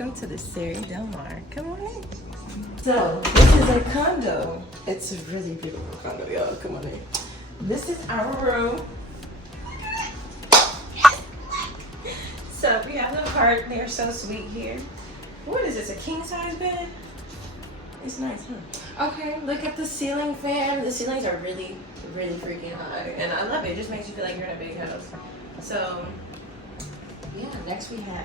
welcome to the Seiri Del Mar. Come on in. So, this is a condo. It's a really beautiful condo, y'all. Come on in. This is our room. So, we have the cart. They're so sweet here. What is this, a king-size bed? It's nice, huh? Okay, look at the ceiling fan. The ceilings are really, really freaking high. And I love it. It just makes you feel like you're in a big house. So, yeah, next we have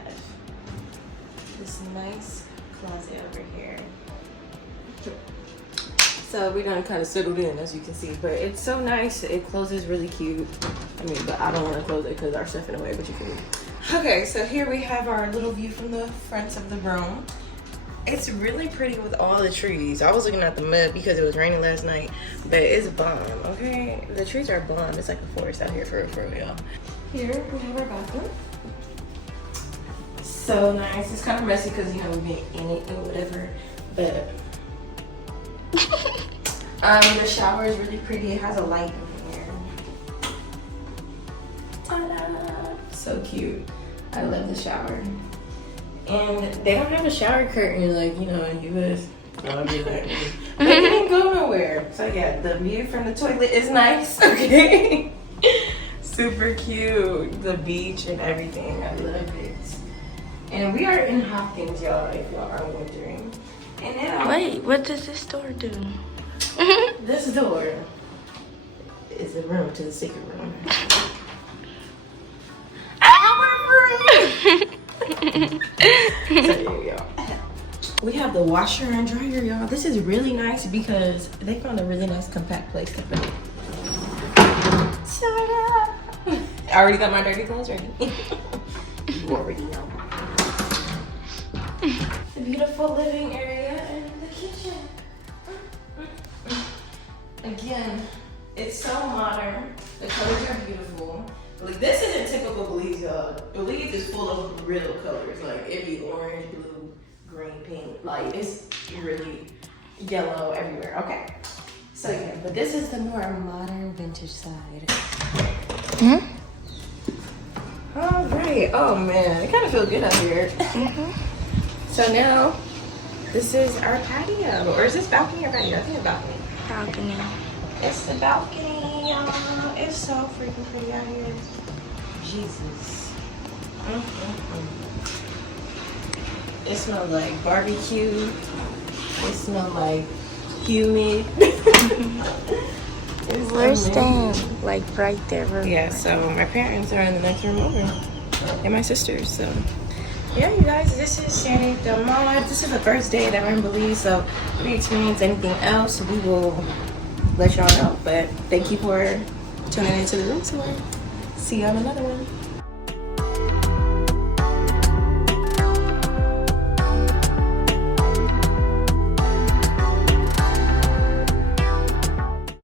this nice closet over here. So we done kind of settled in, as you can see, but it's so nice. It closes really cute. I mean, but I don't want to close it because our stuff in the way, but you can. Okay, so here we have our little view from the front of the room. It's really pretty with all the trees. I was looking at the mud because it was raining last night, but it's bomb, okay? The trees are bomb. It's like a forest out here for real, y'all. Here we have our bathroom. So nice. It's kind of messy because, you know, we've been in it and whatever, but the shower is really pretty. It has a light in here. Ta-da! So cute. I love the shower. And they don't have a shower curtain like, you know, in US. But it didn't go nowhere. So yeah, the view from the toilet is nice. Okay. Super cute. The beach and everything. I love it. And we are in Hopkins, y'all, if y'all are wondering. And now, wait, what does this door do? This door is the room to the secret room. So here we go. We have the washer and dryer, y'all. This is really nice because they found a really nice compact place to put it. Ta-da! I already got my dirty clothes ready. You already know. The beautiful living area and the kitchen. Again, it's so modern. The colors are beautiful. Like, this isn't typical Belize, y'all. Belize is full of real colors. Like, it'd be orange, blue, green, pink. Like, it's really yellow everywhere. Okay. So yeah, but this is the more modern vintage side. Hmm? All right. Oh man, it kind of feels good out here. So now, this is our patio. Or is this balcony or patio? I think it's balcony. Balcony. It's the balcony, y'all. It's so freaking pretty out here. Jesus. It smells like barbecue. It smells like humid. We're staying like right there. Yeah, so my parents are in the next room over. And my sisters, so. Yeah, you guys, this is Seiri Del Mar. This is the first day that we're in Belize, so if we experience anything else, we will let y'all know. But thank you for tuning into the room tour. See you on another one.